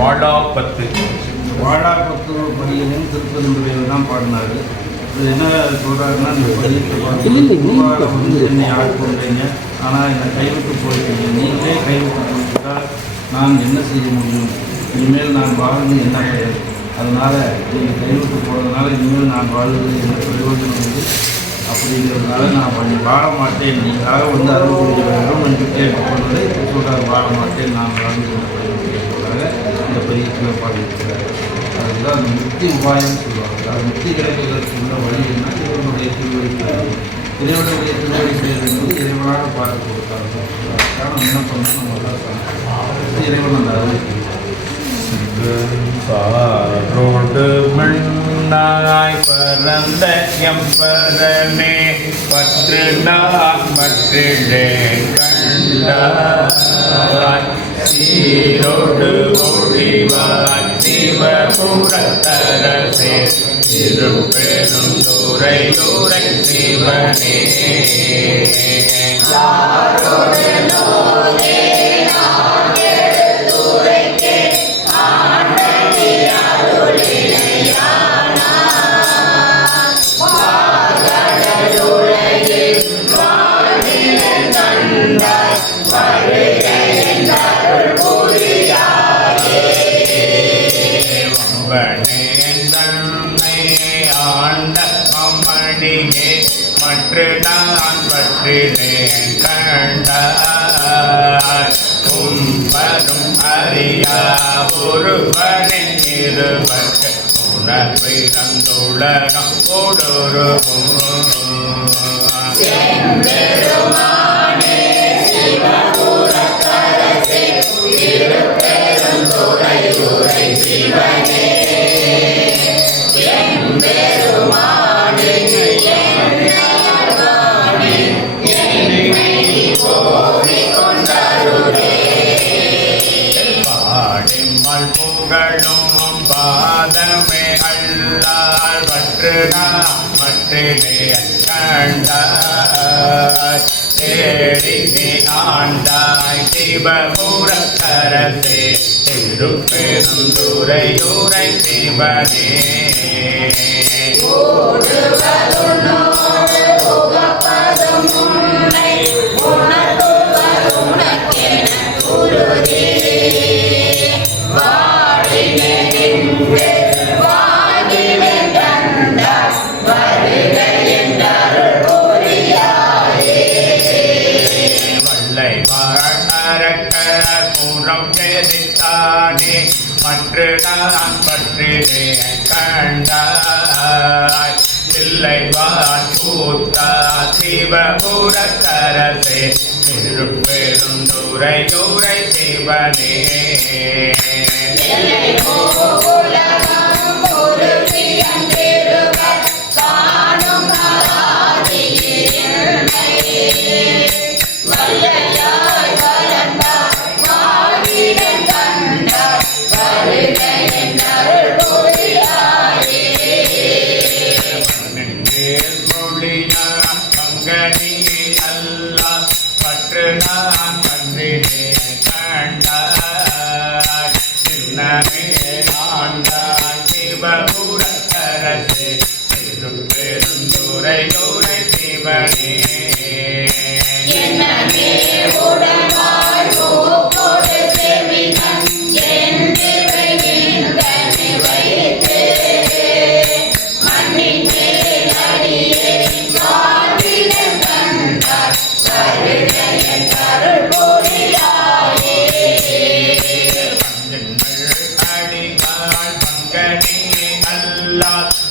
வாழாப்பத்து படியனும் திருப்பதிமுறையில் தான் பாடினார். இது என்ன சொல்கிறாருன்னா, இந்த பதியத்தை பார்த்து என்னை ஆட்கொண்டீங்க, ஆனால் என்னை கைவிட்டு போயிட்டீங்க. நீங்களே கைவிட்டு போய்விட்டால் நான் என்ன செய்ய முடியும்? இனிமேல் நான் வாழ்ந்து என்ன பெயர்? அதனால் நீங்கள் கைவிட்டு போகிறதுனால இனிமேல் நான் வாழ்வது என்ன பிரயோஜனம் உண்டு அப்படிங்கிறதுனால நான் வாழ மாட்டேன். நீங்களாக வந்து அருள்புரிய வேண்டும் என்று கேட்டுக்கொண்டதை இப்போ சொல்கிறார். வாழ மாட்டேன், நான் வாழ்ந்து என்ன பிரயோஜனத்துக்காக இந்த பதியத்தில் பாடியிருக்கிறார். அதுதான் அந்த முக்தி உபாயம் சொல்லுவாங்க. அது முக்தி கிடைப்பதற்கு உள்ள வழி என்ன? இவர்களுடைய திருவடிக்கிறார். இறைவனுடைய திருவடிக்கிறது என்பது இறைவனாக பார்த்து கொடுத்தாங்க. காரணம் என்ன பண்ணணும்? நம்ம தான் இறைவன் அந்த அருள் ரோடு மண்ணாய் பரந்த எம்பரமே பற்று நான் மற்றிலே கண்டாய் சீரோடு ஒழிவாய் சிவபுரத்தரசே திருப்பெரும் துறையூரை சிவனே ஆண்ட மம்மணியே மற்ற நான் பற்றிலே கண்டாய் உம்பரும் அறியா ஒருவனை இருவர்க்கு உணர்விறந்துலகம் கொடுருவும் புகழும் பாதமே அல்லால் பற்று மற்றிலே கண்டாய் தேடி ஆண்டாய் சிவபுரத்தரசே திருப்பெருந்துறையூரை சிவனே தானே மற்ற நான் பற்றிலே கண்டாய் இல்லை கூத்தா சிவபுரத்தரசே திருப்பெருந்துறையூரை சிவனே பற்று நான் பன்றிலே கண்டாய் சின்னமே ஆண்டாய் சிவபுரத்தரசே திருப்பெருந்துறையூரை சிவனே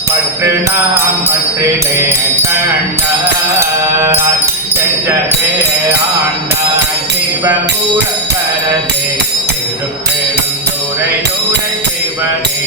பற்று நாம் மற்றிலே கண்டாய் செஞ்சவே ஆண்டாய் சிவபுரத்தரசே திருப்பெருந்துறையூரை சிவனே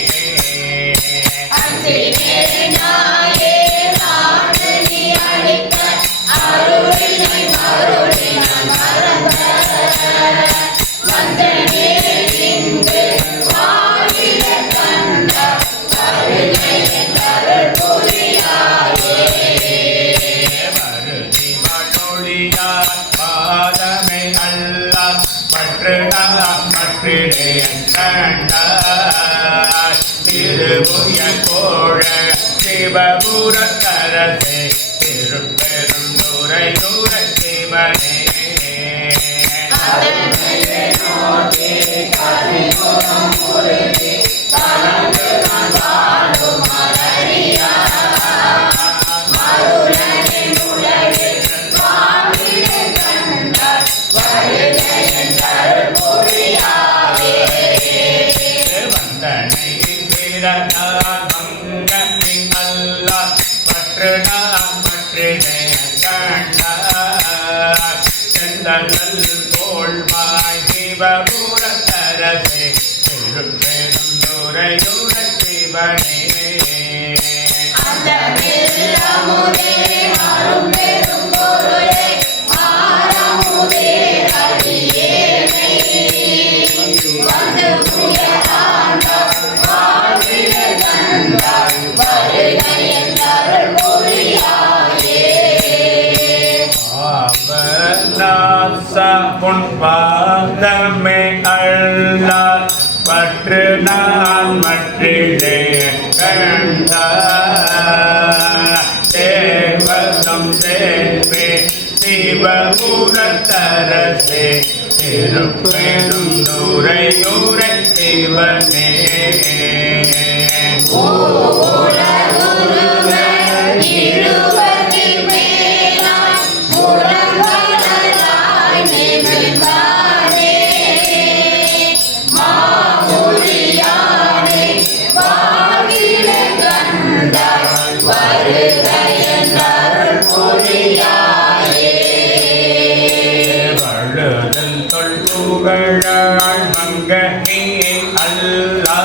பாதமே அல்ல பற்று நாம் மற்றிலே கண்டாய் திருமுய கோழ சிவபுரத்தரசே திருப்பெருந்துறை நூரை சிவனே வந்தனை வீரனார் மங்கத்தின் அல்லார் பற்று நான் பற்றினே கண்டார் செந்தல் தோள்வாய் சிவபுரத்தரசே திருப்பெருந்துறை நூரை சிவனே பொன்பாதமே அள்ளார் பற்று நான் மற்றிலே கண்டார் தேவதம் தேவே சிவபுரத்தரசே திருப்பெருந்துறை நூரை சிவனே வழுதல் தொல் புகழாள் மங்கனே அல்லா